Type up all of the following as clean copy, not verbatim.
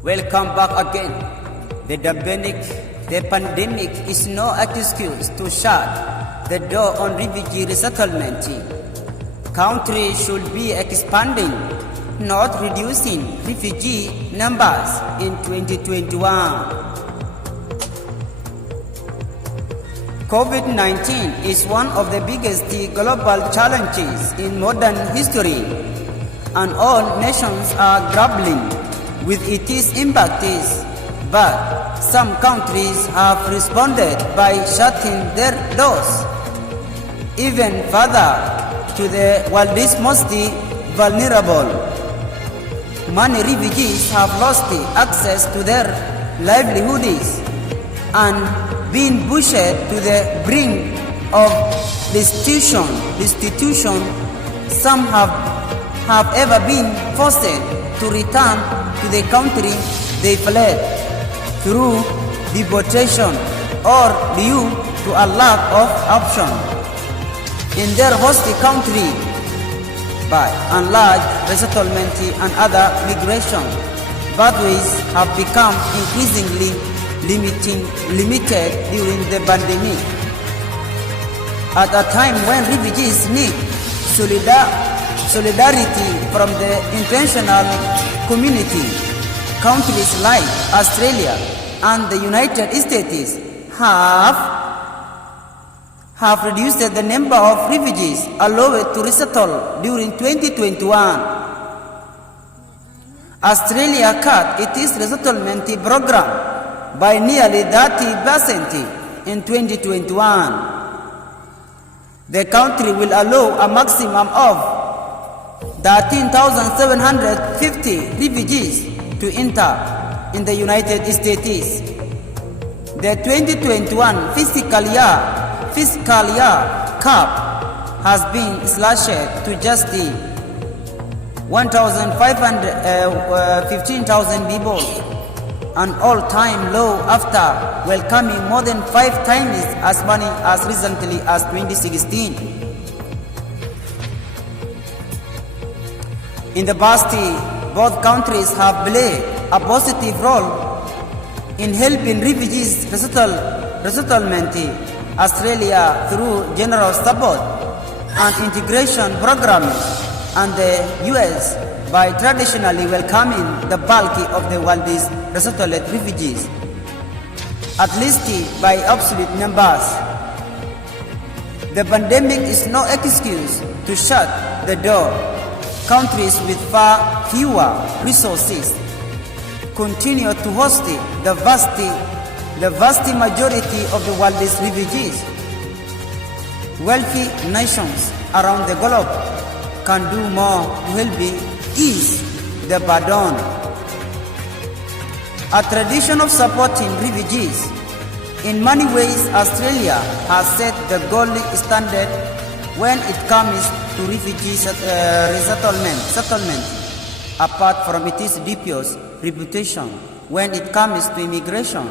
Welcome back again. The pandemic is no excuse to shut the door on refugee resettlement. Countries should be expanding, not reducing refugee numbers in 2021. COVID-19 is one of the biggest global challenges in modern history, and all nations are grappling with its impacts, but some countries have responded by shutting their doors even further to the world's most vulnerable. Many refugees have lost access to their livelihoods and been pushed to the brink of destitution. Some have ever been forced to return to the country they fled through deportation or due to a lack of option in their host country. By and large, resettlement and other migration pathways have become increasingly limited during the pandemic. At a time when refugees need solidarity from the international community, countries like Australia and the United States have reduced the number of refugees allowed to resettle during 2021. Australia cut its resettlement program by nearly 30% in 2021. The country will allow a maximum of 13,750 refugees to enter in the United States. The 2021 fiscal year cap has been slashed to just 1,515,000 people, an all-time low after welcoming more than 5 times as many as recently as 2016. In the past, both countries have played a positive role in helping refugees resettlement. Australia through general support and integration programs, and the US by traditionally welcoming the bulk of the world's resettled refugees, at least by absolute numbers. The pandemic is no excuse to shut the door. Countries with far fewer resources continue to host the vast majority of the world's refugees. Wealthy nations around the globe can do more to help ease the burden. A tradition of supporting refugees. In many ways, Australia has set the gold standard when it comes to refugee settlement, apart from its dubious reputation when it comes to immigration,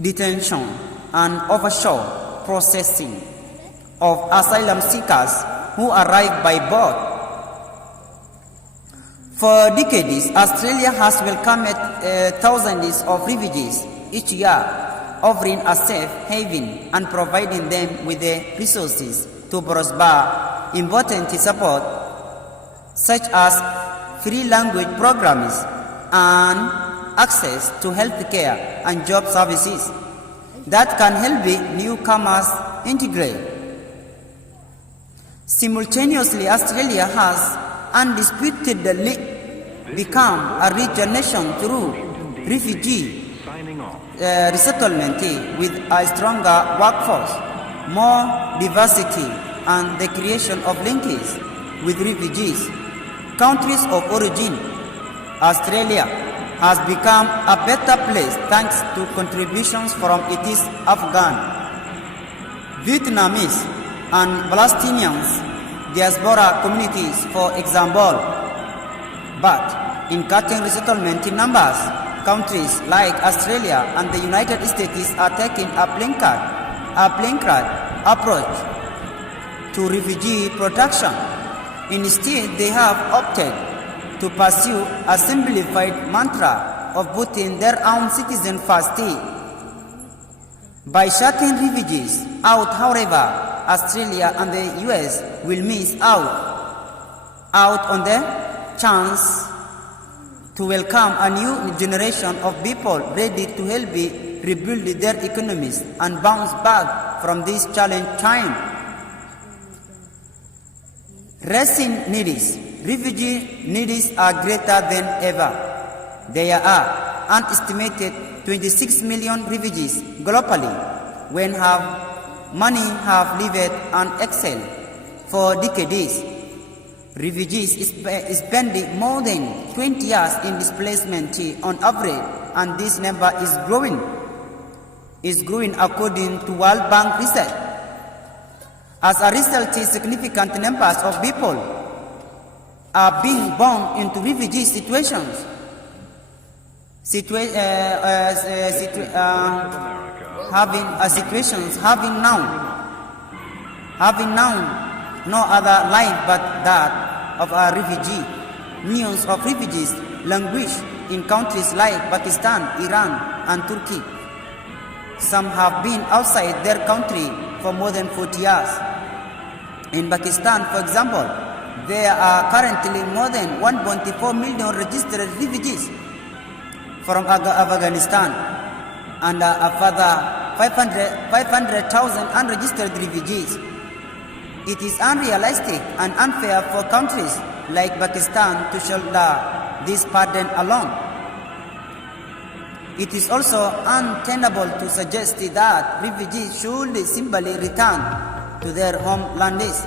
detention, and offshore processing of asylum seekers who arrive by boat. For decades, Australia has welcomed thousands of refugees each year, offering a safe haven and providing them with the resources to prosper. Important support such as free language programs and access to health care and job services that can help newcomers integrate. Simultaneously, Australia has undisputedly become a rich nation through refugee resettlement with a stronger workforce, more diversity, and the creation of links with refugees countries of origin. Australia has become a better place thanks to contributions from its Afghan, Vietnamese, and Palestinians diaspora communities, for example. But in cutting resettlement numbers, countries like Australia and the United States are taking a blanket approach to refugee protection. Instead, they have opted to pursue a simplified mantra of putting their own citizens first. By shutting refugees out, however, Australia and the US will miss out on the chance to welcome a new generation of people ready to help rebuild their economies and bounce back from this challenging time. Rising needs. Refugee needs are greater than ever. There are an estimated 26 million refugees globally, when many have lived and excelled for decades. Refugees spending more than 20 years in displacement on average, and this number is growing according to World Bank research. As a result, significant numbers of people are being born into refugee situations. Having now no other life but that of a refugee. Millions of refugees languish in countries like Pakistan, Iran, and Turkey. Some have been outside their country for more than 40 years. In Pakistan, for example, there are currently more than 1.4 million registered refugees from Afghanistan, and a further 500,000 unregistered refugees. It is unrealistic and unfair for countries like Pakistan to shoulder this burden alone. It is also untenable to suggest that refugees should simply return to their homelands,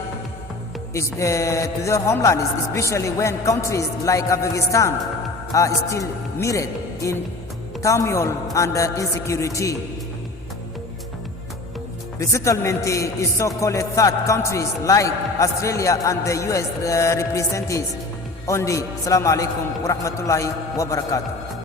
especially when countries like Afghanistan are still mired in turmoil and insecurity. Resettlement is so-called third countries like Australia and the US representatives only. Assalamu alaikum wa rahmatullahi wa barakatuh.